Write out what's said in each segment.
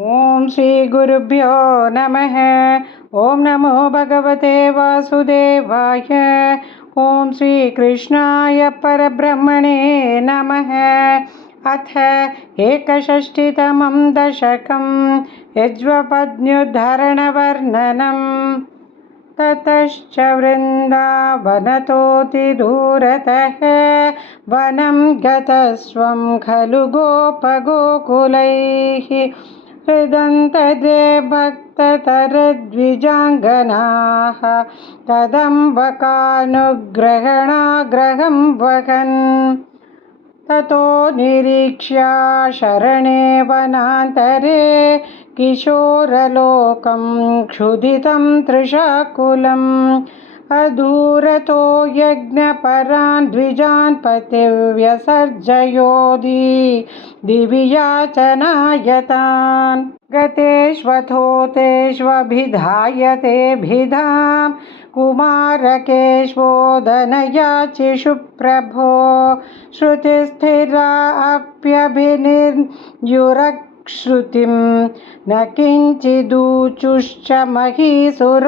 ओम श्री गुरुभ्यो नमः। ओम नमो भगवते वासुदेवाय। ओम श्री कृष्णाय परब्रह्मणे नमः। अथ एकषष्टितमं दशकं यज्वपत्न्युद्धरणवर्णनम्। ततश्च वृन्दावनतोऽतिदूरतः वनं गतस्त्वं खलु गोपगोकुलैः। हृदन्तरे भक्ततरद्विजाङ्गनाः कदम्बकानुग्रहणाग्रहं वहन्। ततो निरीक्ष्य शरणे वनान्तरे किशोरलोकं क्षुधितं तृषाकुलम्। अधूरतो यज्ञपरान् द्विजान् पतिव्यसर्जयोधि दिवि याचनायतान्। गतेष्वथो तेष्वभिधाय तेऽभिधां कुमारकेष्वोदनयाचिषु प्रभो। श्रुतिस्थिरा अप्यभिनिर्युरश्रुतिं न किञ्चिदूचुश्च महीसुरोत्तमाः।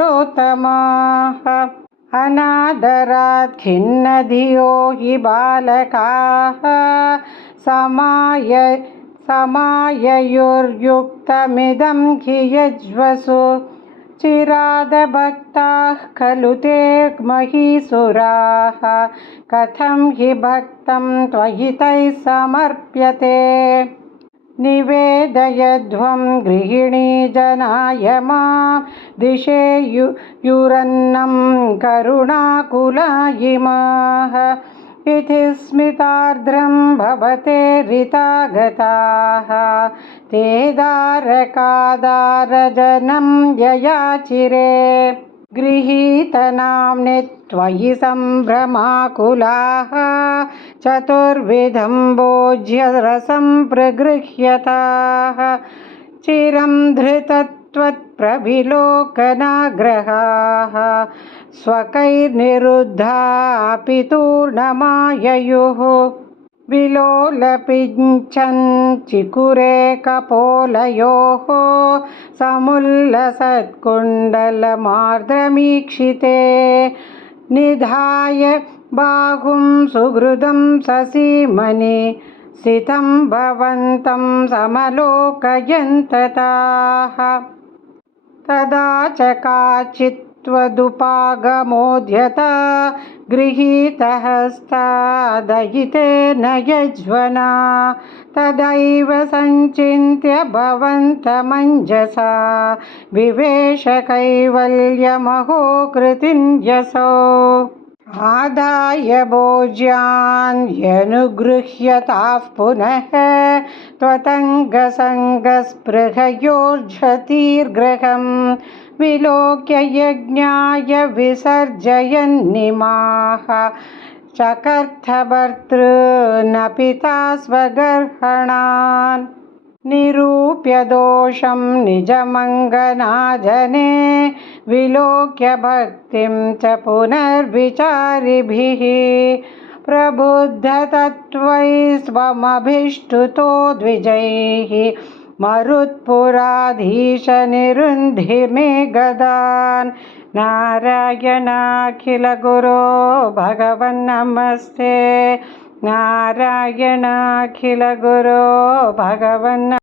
अनादरात् खिन्नधियो हि बालकाः समाययुर्युक्तमिदं हि यज्वसु। चिरादभक्ताः खलु ते महीसुराः कथं हि भक्तं त्वयि तैः समर्प्यते। निवेदयध्वं गृहिणी जनाय मां दिशेयुरन्नं करुणाकुला इमाः। इति स्मितार्द्रं भवते ऋतागताः ते दारकादारजनं ययाचिरे। गृहीतनाम्नि त्वयि सम्भ्रमाकुलाः चतुर्विधं भोज्यरसं प्रगृह्यताः। चिरं धृतत्वत्प्रविलोकनाग्रहाः स्वकैर्निरुद्धापि तूर्णमाययुः। विलोलपिञ्चन् चिकुरे कपोलयोः समुल्लसत्कुण्डलमार्द्रमीक्षिते। निधाय बाहुं सुहृदं ससीमनि स्थितं भवन्तं समलोकयन्तताः। तदा च काचित्त्वदुपागमोद्यता गृहीतहस्तादयितेन यज्वना। तदैव सञ्चिन्त्य भवन्तमञ्जसा विवेश कैवल्यमहो कृतिं यसौ। आदाय भोज्यान् यनुगृह्यताः पुनः त्वतङ्गसङ्गस्पृहयोर्झतीर्ग्रहं विलोक्य यज्ञाय विसर्जयन्निमाः। चकर्थभर्तॄन् पिता स्वगर्हणान् निरूप्य दोषं निजमङ्गनाजने विलोक्य भक्तिं च पुनर्विचारिभिः। प्रबुद्धतत्त्वैस्त्वमभिष्टुतो द्विजैः मरुत्पुराधीश निरुन्धि मे गदान्। नारायणाखिलगुरो भगवन्नमस्ते। नारायणाखिलगुरो भगवन्।